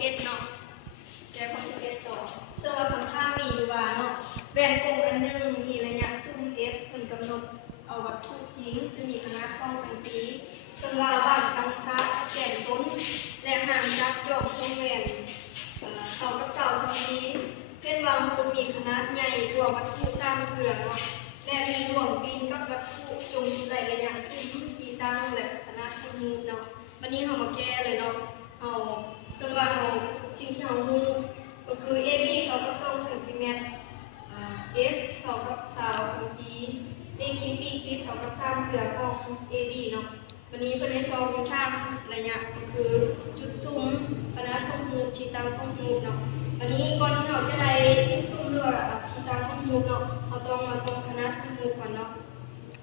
11เนาะแจกข้อ11ต่อซึ่งว่าคำถามมีอยู่ว่าเนาะแหวนกลมอันหนึงมีระยะซุ่ม f เพิ่นกำหนดเอาวัตถุจริงจะมีขนาด2เซนติซึ่งว่าบ้านตั้งซักแก่นต้นและห่างจากจอบทรงแหวนเข้ากับเสาเซนติเป็นว่ามูลมีขนาดใหญ่กว่าวัตถุ3เทื่อเนาะและมีห่วงปีนกับวัตถุจงอยู่ในระยะซุ่มที่ตั้งและขนาดของมูลเนาะวันนี้เรามาแก้เลยเนาะเอาซึ่งว่าเราสิ่งที่เรามูก็คือ AB เท่ากับ2เซนติเมตรS เท่ากับ20เซนติA คิด B คิดเท่ากับ3เทื่อของ AB เนาะวันนี้เพิ่นได้สอบอยู่3ระยะก็คือจุดซุ่มขนาดของมูลที่ตั้งของมูลเนาะวันนี้ก่อนที่เราจะได้จุดซุ่มหรือว่าที่ตั้งของมูลเนาะเราต้องมาสอบขนาดของมูลก่อนเนาะ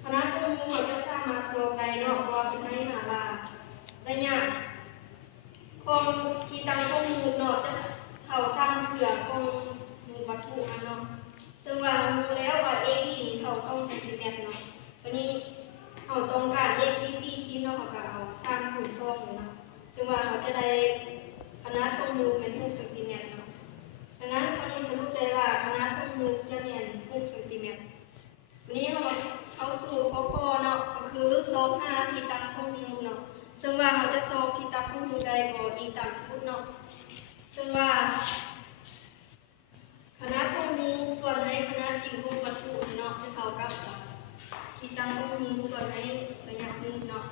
ขนาดของมูลเราจะสามารถสอบได้เนาะเพราะว่าเป็นให้หาลาระยะของที่ตั้งของมูลเนาะจะเท่า3เทื่อของมูลวัตถุอันเนาะซึ่งว่ารู้แล้วว่า AB นี่เท่า2เซนติเมตรเนาะวันนี้เราต้องการ A คิด B คิดเนาะเราก็เอา3คูณ2เนาะซึ่งว่าเราจะได้ขนาดของมูลเป็น6เซนติเมตรเนาะดังนั้นวันนี้สรุปได้ว่าขนาดของมูลจะเป็น6เซนติเมตรวันนี้เราเข้าสู่ข้อเนาะก็คือสอบหาที่ตั้งของมูลเนาะซึ่งว่าเราจะสอบที่ตั้งของมูลได้ก็อีกตามสูตรเนาะซึ่งว่าขนาดของมูลส่วนให้ขนาดจริงของวัตถุเนาะจะเท่ากับที่ตั้งของมูลส่วนให้ระยะมูลเนาะ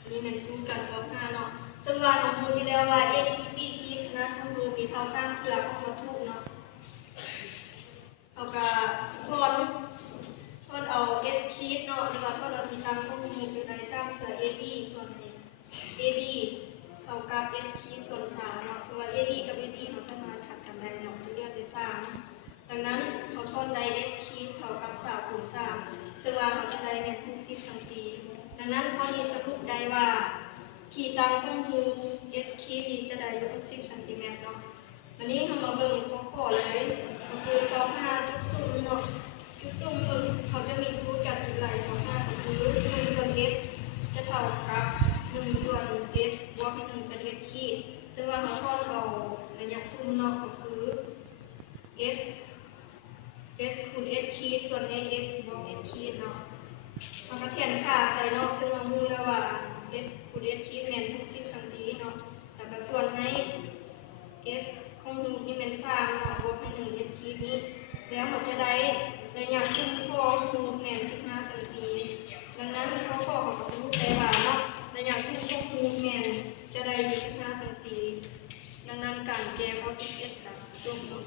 อันนี้เป็นสูตรการสอบหาเนาะซึ่งว่าเรารู้อยู่แล้วว่า A คิด B คิดนะของมูลมีเท่า3เทื่อของวัตถุเนาะเอาก็ทดเอา S คิดเนาะหรือว่าทดเอาที่ตั้งของมูลจะได้3เทื่อ AB ส่วนให้ AB เท่ากับ S คิดส่วน3เนาะซึ่งว่า AB กับ AB เราสามารถขัดกันได้เนาะจะเลือกได้3ดังนั้นเราทดได้ S คิดเท่ากับ3คูณ3ซึ่งว่าเราจะได้เป็น60เซนติดังนั้นข้อนี้สรุปได้ว่าที่ตั้งของมูล S คิดนี้จะได้60เซนติเมตรเนาะวันนี้เรามาเบิ่งข้อเลยก็คือ25จุดศูนย์เนาะจุดศูนย์เขาจะมีสูตรการคิดลาย25ก็คือ1ส่วน S จะเท่ากับ1ส่วน S บวก1ส่วน S ขีดซึ่งว่าเราทดเอาระยะซุ่มเนาะก็คือ S คูณ S ขีดส่วน S บวก S ขีดเนาะเราก็เขียนค่าใส่เนาะซึ่งเรารู้แล้วว่า S คูณ S ขีดแม่น60เซนติเนาะแต่ก็ส่วนให้ S ของมูลนี่เป็น3เนาะบวกให้1 S ขีดนี้แล้วเราจะได้ระยะซุ่มของมูลแม่น15เซนติดังนั้นเขาก็สรุปได้ว่าเนาะระยะซุ่มของมูลแม่นจะได้15เซนติดังนั้นการแก้ข้อ11กับจบเนาะ